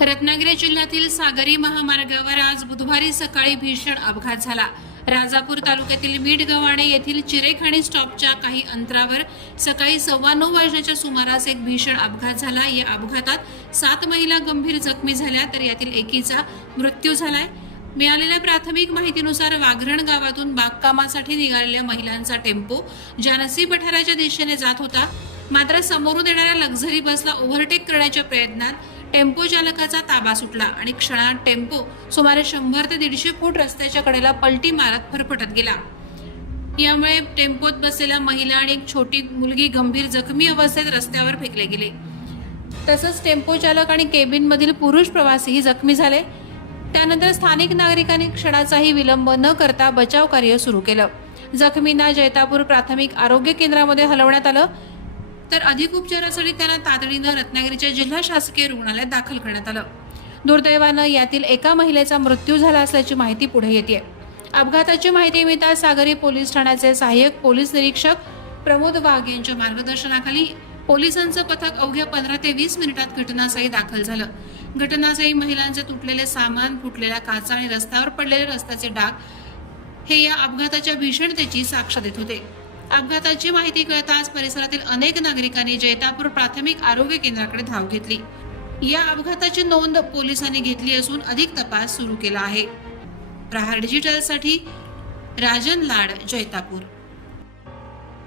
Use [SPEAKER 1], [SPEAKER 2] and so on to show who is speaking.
[SPEAKER 1] रत्नागिरी जिल्ह्यातील सागरी महामार्गावर आज बुधवारी सकाळी भीषण अपघात झाला. राजापूर तालुक्यातील मीठगव्हाणे येथील चिरेखाणी स्टॉपच्या काही अंतरावर सकाळी सव्वा नऊ वाजण्याच्या सुमारास एक भीषण अपघात झाला. या अपघातात सात महिला गंभीर जखमी झाल्या तर यातील एकीचा मृत्यू झालाय. मिळालेल्या प्राथमिक माहितीनुसार वाघरण गावातून बागकामासाठी निघालेल्या महिलांचा टेम्पो जानसी पठाराच्या दिशेने जात होता. मात्र समोरून येणाऱ्या लक्झरी बसला ओव्हरटेक करण्याच्या प्रयत्नात टेम्पो चालकाचा ताबा सुटला आणि क्षणात टेम्पो सुमारे शंभर ते दीडशे फूट रस्त्याच्या कडेला पलटी मारत फरफटत गेला. यामुळे टेम्पोत बसलेल्या महिला आणि एक छोटी मुलगी गंभीर जखमी अवस्थेत रस्त्यावर फेकले गेले. तसंच टेम्पो चालक आणि केबिनमधील पुरुष प्रवासीही जखमी झाले. त्यानंतर स्थानिक नागरिकांनी क्षणाचाही विलंब न करता बचाव कार्य सुरू केलं. जखमींना जैतापूर प्राथमिक आरोग्य केंद्रामध्ये हलवण्यात आलं. तर अधिक उपचारासाठी त्यांना तातडीनं रत्नागिरीच्या जिल्हा शासकीय रुग्णालयात दाखल करण्यात आलं. दुर्दैवानं यातील एका महिलेचा मृत्यू झाला असल्याची माहिती पुढे येते अपघाताची माहिती मिळताच सागरी पोलीस ठाण्याचे सहाय्यक पोलीस निरीक्षक प्रमोद वाघ यांच्या मार्गदर्शनाखाली पोलिसांचं पथक अवघ्या पंधरा ते वीस मिनिटात घटनास्थळी दाखल झालं. घटनास्थळी महिलांचे तुटलेले सामान फुटलेल्या काचा आणि रस्त्यावर पडलेले रस्त्याचे डाग हे या अपघाताच्या भीषणतेची साक्ष देत होते. अपघाताची माहिती कळताच परिसरातील अनेक नागरिकांनी जैतापूर प्राथमिक आरोग्य केंद्राकडे धाव घेतली. या अपघाताची नोंद पोलिसांनी घेतली असून अधिक तपास सुरू केला आहे. प्रहार डिजिटलसाठी राजन लाड जैतापूर.